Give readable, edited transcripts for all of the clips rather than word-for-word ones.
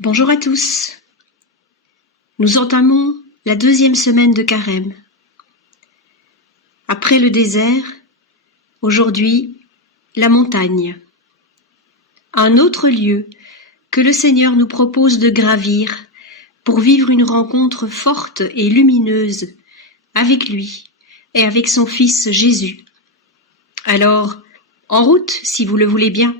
Bonjour à tous. Nous entamons la 2e semaine de Carême. Après le désert, aujourd'hui, la montagne. Un autre lieu que le Seigneur nous propose de gravir pour vivre une rencontre forte et lumineuse avec lui et avec son Fils Jésus. Alors, en route si vous le voulez bien.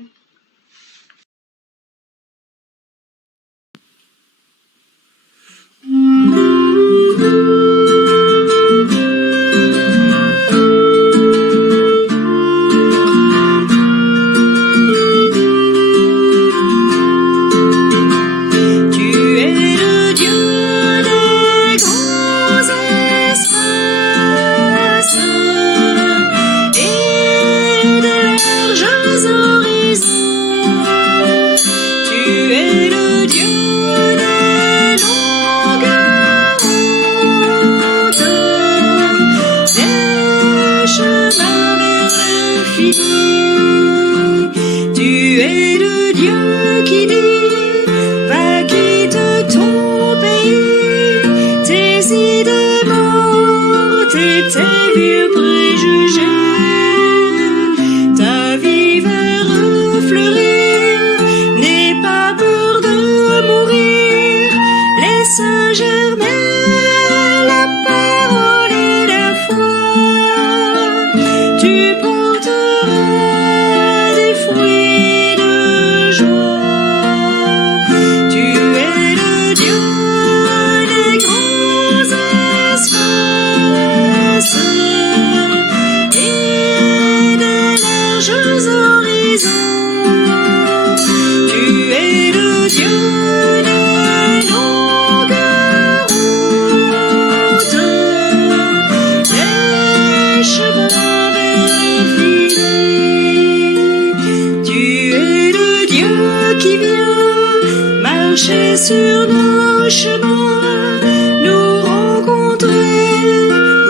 Sur nos chemins, nous rencontrer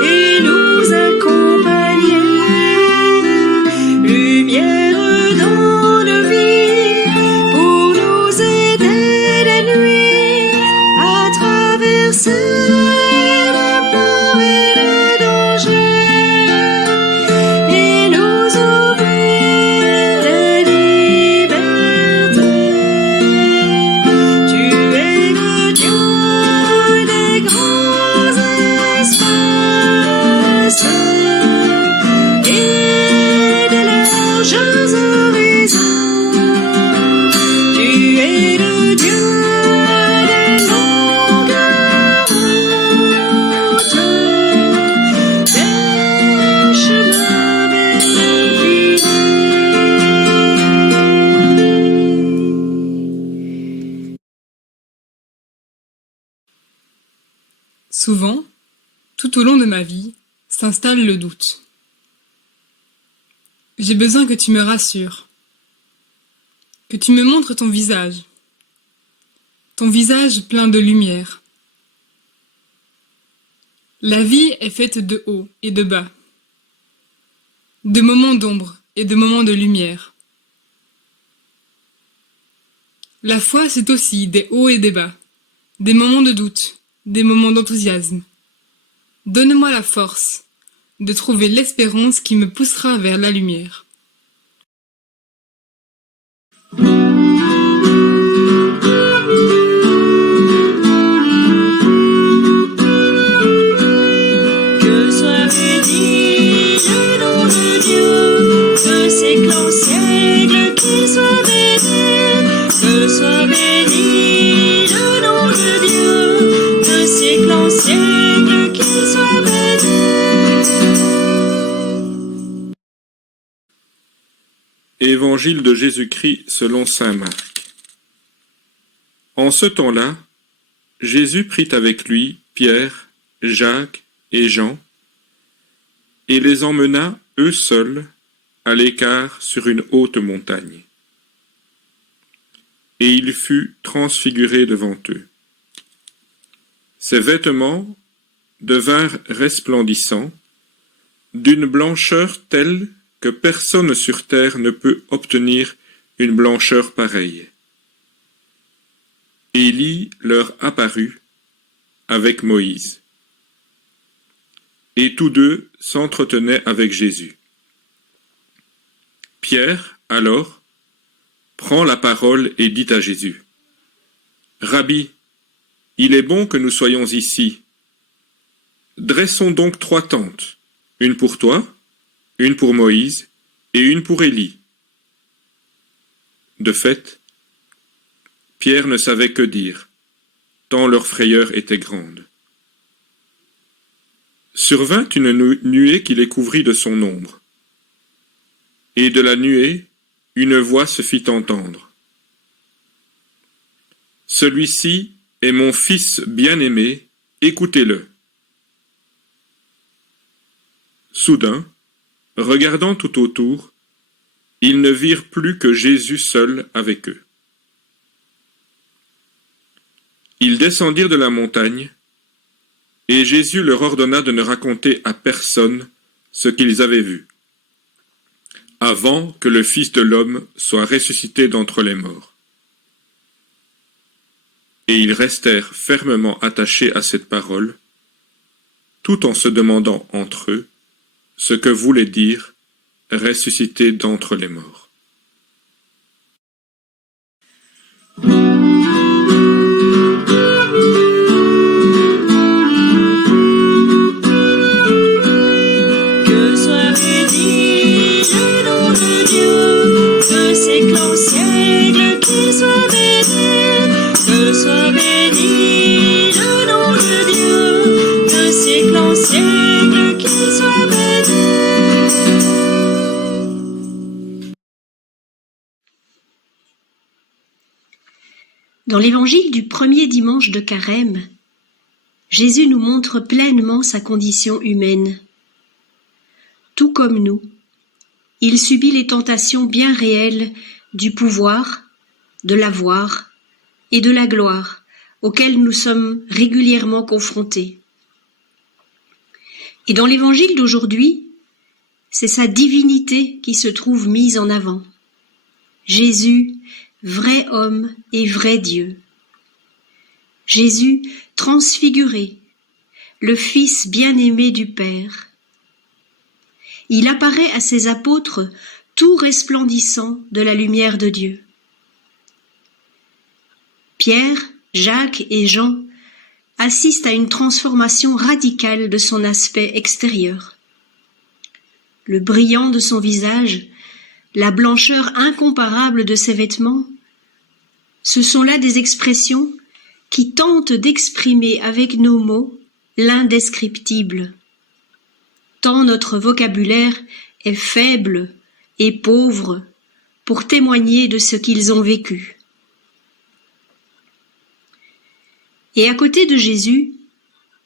et nous accompagner. Lumière dans nos vies pour nous aider la nuit à traverser les morts et les dangers et nous ouvrir la liberté. Souvent, tout au long de ma vie, s'installe le doute. J'ai besoin que tu me rassures, que tu me montres ton visage plein de lumière. La vie est faite de haut et de bas, de moments d'ombre et de moments de lumière. La foi, c'est aussi des hauts et des bas, des moments de doute, des moments d'enthousiasme. Donne-moi la force de trouver l'espérance qui me poussera vers la lumière. Que soit béni le nom de Dieu, que siècle en siècle qu'il soit béni, que soit béni le nom de Dieu, que siècle en siècle qu'il soit béni. Évangile de Jésus-Christ selon saint Marc. En ce temps-là, Jésus prit avec lui Pierre, Jacques et Jean, et les emmena, eux seuls, à l'écart sur une haute montagne. Et il fut transfiguré devant eux. Ses vêtements devinrent resplendissants, d'une blancheur telle que personne sur terre ne peut obtenir une blancheur pareille. Élie leur apparut avec Moïse. Et tous deux s'entretenaient avec Jésus. Pierre, alors, prend la parole et dit à Jésus, « Rabbi, il est bon que nous soyons ici. Dressons donc 3 tentes, une pour toi, une pour Moïse et une pour Élie. » De fait, Pierre ne savait que dire, tant leur frayeur était grande. Survint une nuée qui les couvrit de son ombre. Et de la nuée, une voix se fit entendre. « Celui-ci est mon fils bien-aimé, écoutez-le. » Soudain, regardant tout autour, ils ne virent plus que Jésus seul avec eux. Ils descendirent de la montagne, et Jésus leur ordonna de ne raconter à personne ce qu'ils avaient vu, avant que le Fils de l'homme soit ressuscité d'entre les morts. Et ils restèrent fermement attachés à cette parole, tout en se demandant entre eux ce que voulait dire « ressuscité d'entre les morts ». Dans l'évangile du premier dimanche de Carême, Jésus nous montre pleinement sa condition humaine. Tout comme nous, il subit les tentations bien réelles du pouvoir, de l'avoir et de la gloire auxquelles nous sommes régulièrement confrontés. Et dans l'évangile d'aujourd'hui, c'est sa divinité qui se trouve mise en avant. Jésus, vrai homme et vrai Dieu. Jésus transfiguré, le Fils bien-aimé du Père. Il apparaît à ses apôtres tout resplendissant de la lumière de Dieu. Pierre, Jacques et Jean assistent à une transformation radicale de son aspect extérieur. Le brillant de son visage, la blancheur incomparable de ses vêtements, ce sont là des expressions qui tentent d'exprimer avec nos mots l'indescriptible. Tant notre vocabulaire est faible et pauvre pour témoigner de ce qu'ils ont vécu. Et à côté de Jésus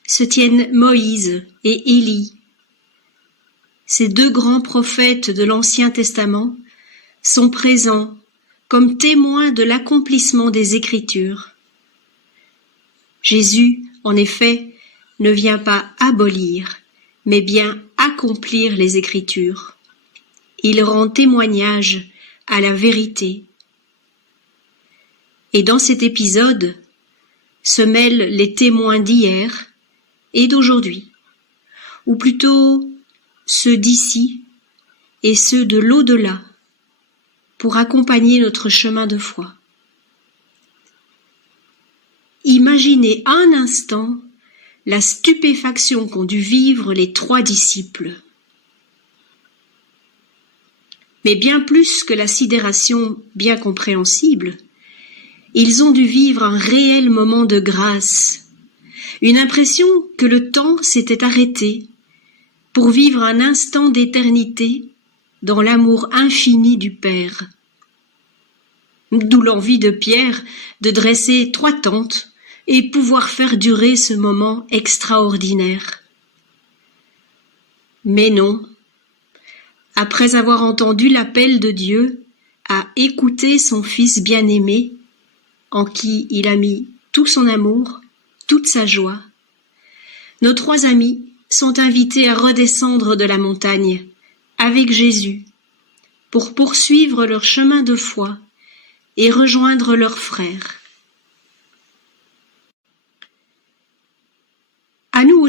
se tiennent Moïse et Élie. Ces 2 grands prophètes de l'Ancien Testament sont présents comme témoins de l'accomplissement des Écritures. Jésus, en effet, ne vient pas abolir, mais bien accomplir les Écritures. Il rend témoignage à la vérité. Et dans cet épisode se mêlent les témoins d'hier et d'aujourd'hui, ou plutôt ceux d'ici et ceux de l'au-delà, pour accompagner notre chemin de foi. Imaginez un instant la stupéfaction qu'ont dû vivre les 3 disciples. Mais bien plus que la sidération bien compréhensible, ils ont dû vivre un réel moment de grâce, une impression que le temps s'était arrêté pour vivre un instant d'éternité dans l'amour infini du Père. D'où l'envie de Pierre de dresser 3 tentes et pouvoir faire durer ce moment extraordinaire. Mais non, après avoir entendu l'appel de Dieu à écouter son Fils bien-aimé, en qui il a mis tout son amour, toute sa joie, nos 3 amis sont invités à redescendre de la montagne avec Jésus pour poursuivre leur chemin de foi et rejoindre leurs frères.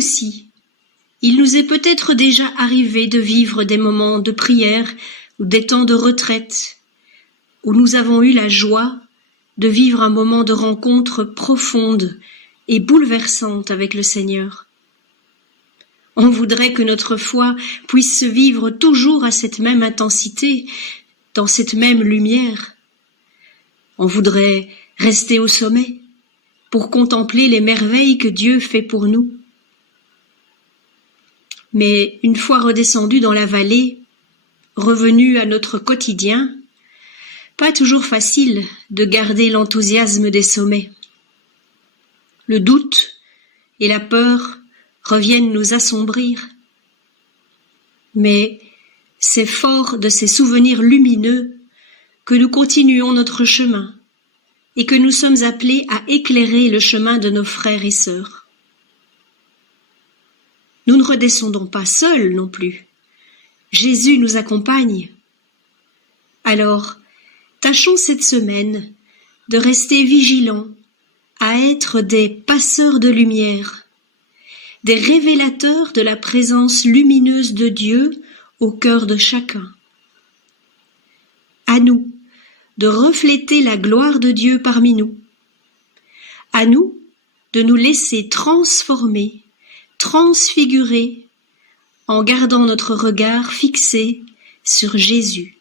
aussi, il nous est peut-être déjà arrivé de vivre des moments de prière ou des temps de retraite, où nous avons eu la joie de vivre un moment de rencontre profonde et bouleversante avec le Seigneur. On voudrait que notre foi puisse se vivre toujours à cette même intensité, dans cette même lumière. On voudrait rester au sommet pour contempler les merveilles que Dieu fait pour nous. Mais une fois redescendu dans la vallée, revenu à notre quotidien, pas toujours facile de garder l'enthousiasme des sommets. Le doute et la peur reviennent nous assombrir. Mais c'est fort de ces souvenirs lumineux que nous continuons notre chemin et que nous sommes appelés à éclairer le chemin de nos frères et sœurs. Nous ne redescendons pas seuls non plus. Jésus nous accompagne. Alors, tâchons cette semaine de rester vigilants, à être des passeurs de lumière, des révélateurs de la présence lumineuse de Dieu au cœur de chacun. À nous de refléter la gloire de Dieu parmi nous. À nous de nous laisser transformer, transfigurer, en gardant notre regard fixé sur Jésus.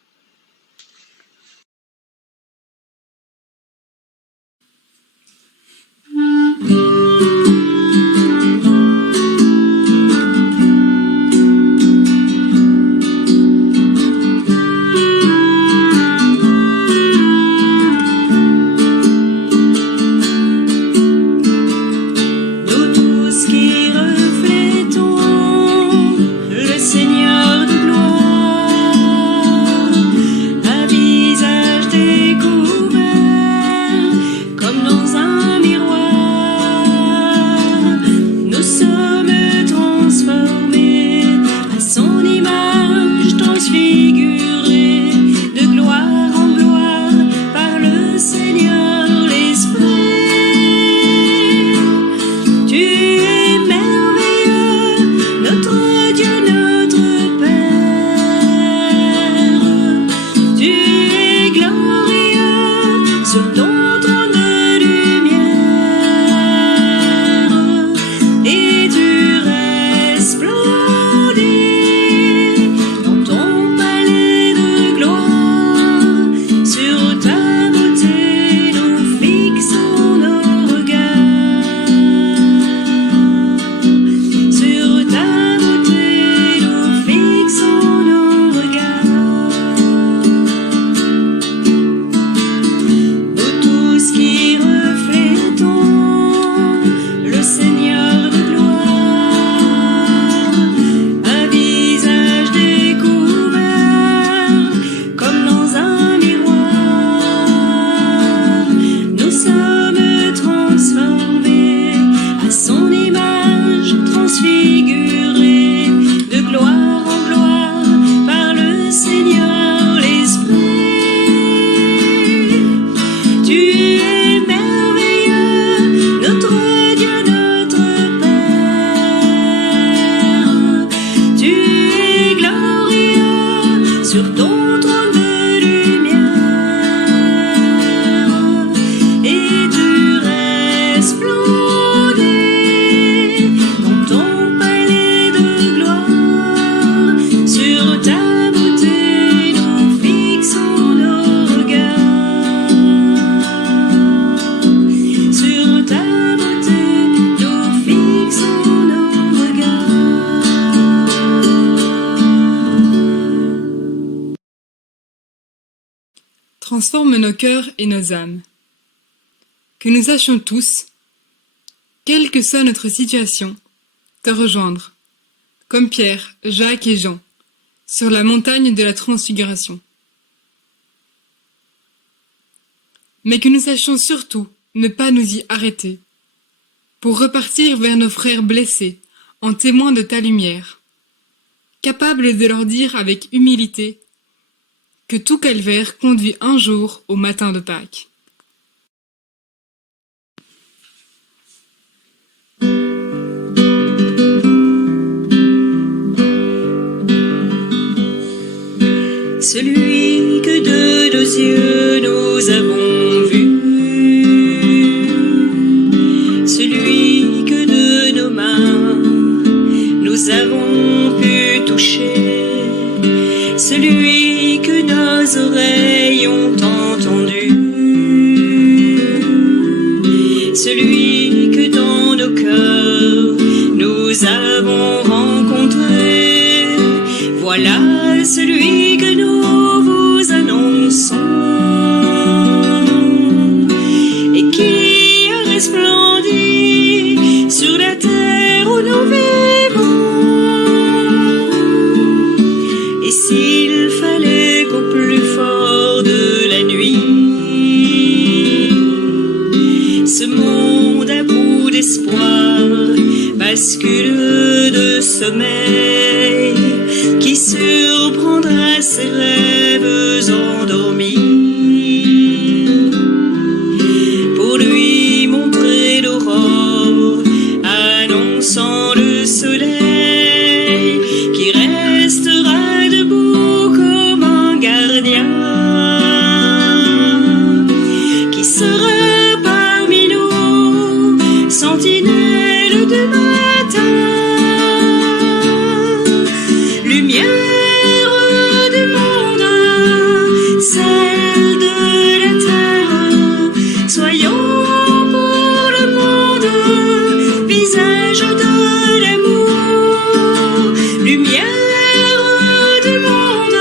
Transforme nos cœurs et nos âmes. Que nous sachions tous, quelle que soit notre situation, te rejoindre, comme Pierre, Jacques et Jean, sur la montagne de la transfiguration. Mais que nous sachions surtout ne pas nous y arrêter, pour repartir vers nos frères blessés, en témoins de ta lumière, capables de leur dire avec humilité que tout calvaire conduit un jour au matin de Pâques. celui que de nos yeux nous avons vu, celui que de nos mains nous avons pu toucher, celui que nos oreilles ont entendu, celui que dans nos cœurs nous avons rencontré. Voilà celui que nous vous annonçons et qui a resplendi sur la terre où nous vivons. Et s'il fallait qu'au plus fort de la nuit, ce monde à bout d'espoir bascule de sommeil, qui surprendra ses rêves endormis, pour lui montrer l'aurore annonçant le soleil, qui restera debout comme un gardien, qui sera parmi nous, sentinelle du matin, lumière du monde, celle de la terre. Soyons pour le monde, visage de l'amour, lumière du monde,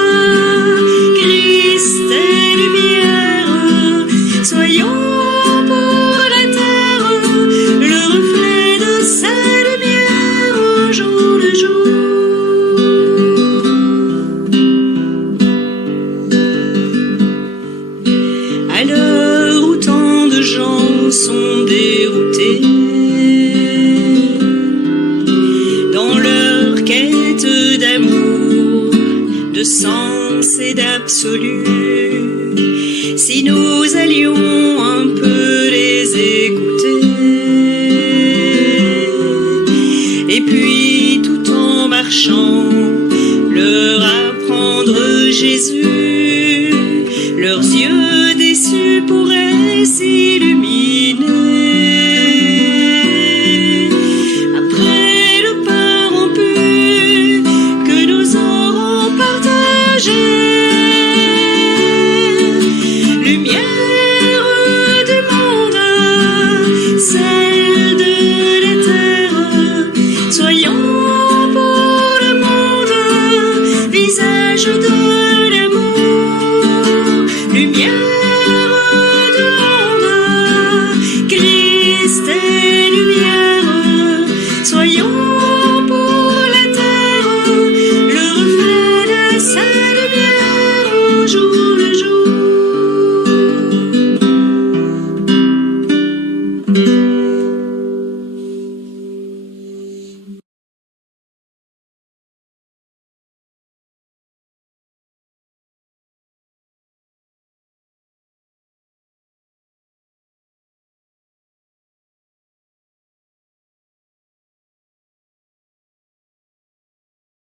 Christ est lumière. Soyons pour la terre, le reflet de sa lumière, jour le jour. À l'heure où tant de gens sont déroutés dans leur quête d'amour, de sens et d'absolu, si nous allions un peu les écouter, et puis tout en marchant leur apprendre Jésus, leurs yeux déçus pourraient s'illuminer. Après le pain rompu que nous aurons partagé, lumière du monde, celle de la terre. Soyons pour le monde, visage de l'amour, lumière